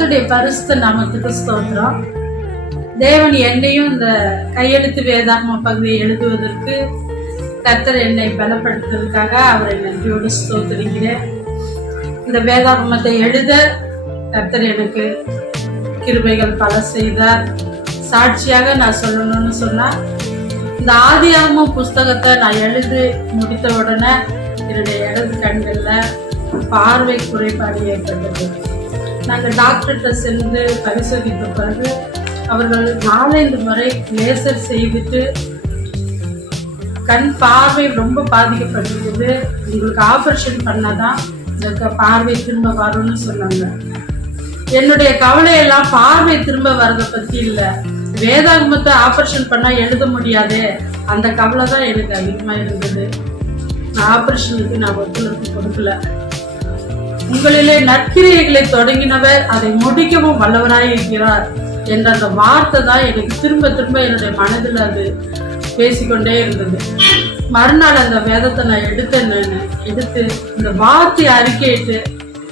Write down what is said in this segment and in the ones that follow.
கர்த்தருடைய பரிசுத்த நாமத்துக்கு ஸ்தோத்திரம். தேவன் என்னையும் இந்த கையெழுத்து வேதாகம பகுதியை எழுதுவதற்கு கர்த்தர் என்னை பலப்படுத்துவதற்காக அவரை நன்றியோடு ஸ்தோத்திரிக்கிறேன். இந்த வேதாகமத்தை எழுத கர்த்தர் எனக்கு கிருபைகள் பல செய்தார். சாட்சியாக நான் சொல்லணும்னு சொன்னா, இந்த ஆதியாகமம் புஸ்தகத்தை நான் எழுதி முடித்த உடனே என்னுடைய இடது கண்கள்ல பார்வை குறைபாடு ஏற்பட்டது. நாங்கள் டாக்டர்கிட்ட சென்று பரிசோதித்த பிறகு அவர்கள் 4-5 முறை லேசர் செய்துட்டு கண் பார்வை ரொம்ப பாதிக்கப்பட்டிருக்குது, உங்களுக்கு ஆப்ரேஷன் பண்ணாதான் இந்த பார்வை திரும்ப வரும்னு சொன்னாங்க. என்னுடைய கவலையெல்லாம் பார்வை திரும்ப வர்றதை பற்றி இல்லை, வேதாகமத்தை ஆப்ரேஷன் பண்ணா எழுத முடியாதே அந்த கவலை தான் எனக்கு அதிகமாக இருந்தது. நான் ஆப்ரேஷனுக்கு நான் ஒத்துழைப்பு கொடுக்கல. உங்களிலே நற்கிரியைகளை தொடங்கினவர் அதை முடிக்கவும் வல்லவராய் இருக்கிறார் என்ற அந்த வார்த்தை தான் எனக்கு திரும்ப திரும்ப என்னுடைய மனதில் அது பேசிக்கொண்டே இருந்தது. மறுநாள் அந்த வேதத்தை நான் எடுத்து இந்த வார்த்தை அறிக்கையிட்டு,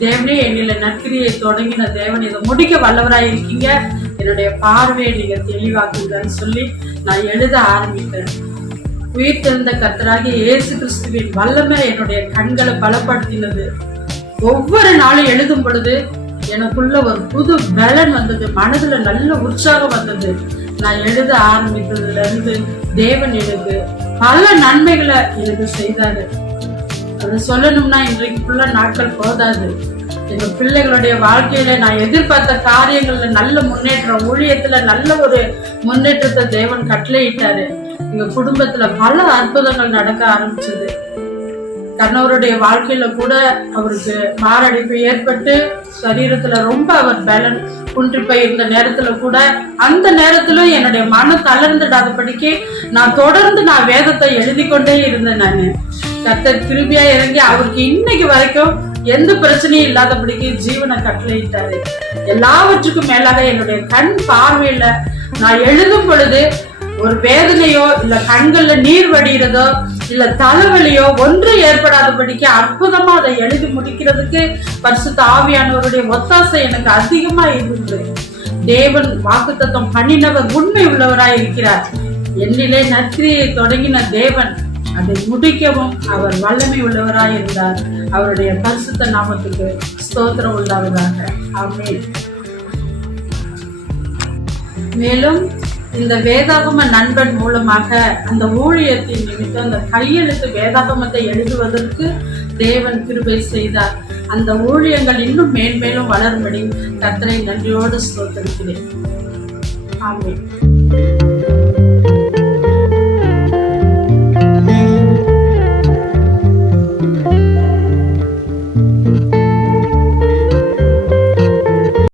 தேவனே என்னில நற்கிரியை தொடங்கின தேவன் இதை முடிக்க வல்லவராய் இருக்கீங்க, என்னுடைய பார்வையை நீங்க தெளிவாக்குங்கன்னு சொல்லி நான் எழுத ஆரம்பித்தேன். உயிர் தெரிந்த கர்த்தராகிய இயேசு கிறிஸ்துவின் வல்லமை என்னுடைய கண்களை பலப்படுத்தினது. ஒவ்வொரு நாளும் எழுதும் பொழுது எனக்குள்ள ஒரு புது பலன் வந்தது, மனதுல நல்ல உற்சாகம் வந்தது. நான் எழுத ஆரம்பித்ததுல இருந்து தேவன் எனக்கு பல நன்மைகளை எனக்கு செய்தாரு. அது சொல்லணும்னா இன்றைக்குள்ள நாட்கள் போதாது. எங்க பிள்ளைகளுடைய வாழ்க்கையில நான் எதிர்பார்த்த காரியங்கள்ல நல்ல முன்னேற்றம், ஊழியத்துல நல்ல ஒரு முன்னேற்றத்தை தேவன் கட்டளையிட்டாரு. எங்க குடும்பத்துல பல அற்புதங்கள் நடக்க ஆரம்பிச்சது. கணவருடைய வாழ்க்கையில கூட அவருக்கு மாரடைப்பு ஏற்பட்டு சரீரத்துல ரொம்ப அவர் பலன் குன்றி போயிருந்த நேரத்துல கூட, அந்த நேரத்திலும் என்னுடைய மனம் தளர்ந்துடாதபடிக்கு நான் தொடர்ந்து வேதத்தை எழுதி கொண்டே இருந்தேன். நான் கர்த்தர் கிருபையா இறங்கி அவருக்கு இன்னைக்கு வரைக்கும் எந்த பிரச்சனையும் இல்லாதபடிக்கு ஜீவனை கட்டளையிட்டாரு. எல்லாவற்றுக்கும் மேலாக என்னுடைய கண் பார்வையில நான் எழுதும் பொழுது ஒரு வேதனையோ இல்ல கண்கள்ல நீர் வடிகிறதோ இல்ல தலைவலியோ ஒன்று ஏற்படாதபடிக்கு அற்புதமா அதை எழுதி முடிக்கிறதுக்கு பரிசுத்த ஆவியானவருடைய ஒத்தாசை எனக்கு அதிகமா இருந்தது. தேவன் வாக்குத்தத்தம் பண்ணினவர் உண்மை உள்ளவராய் இருக்கிறார். என்னிலே நற்கிரியை தொடங்கின தேவன் அதை முடிக்கவும் அவர் வல்லமை உள்ளவராய் இருந்தார். அவருடைய பரிசுத்த நாமத்துக்கு ஸ்தோத்திரம் உண்டாவதாக. ஆமென். மேலும் இந்த வேதாகம நண்பன் மூலமாக அந்த ஊழியத்தின் நிமித்தம் அந்த கையெழுத்து வேதாகமத்தை எழுதுவதற்கு தேவன் கிருபை செய்தார். அந்த ஊழியங்கள் இன்னும் மேன்மேலும் வளரும்படி கர்த்தரை நன்றியோடு ஸ்தோத்திரிக்கிறேன். ஆமென்.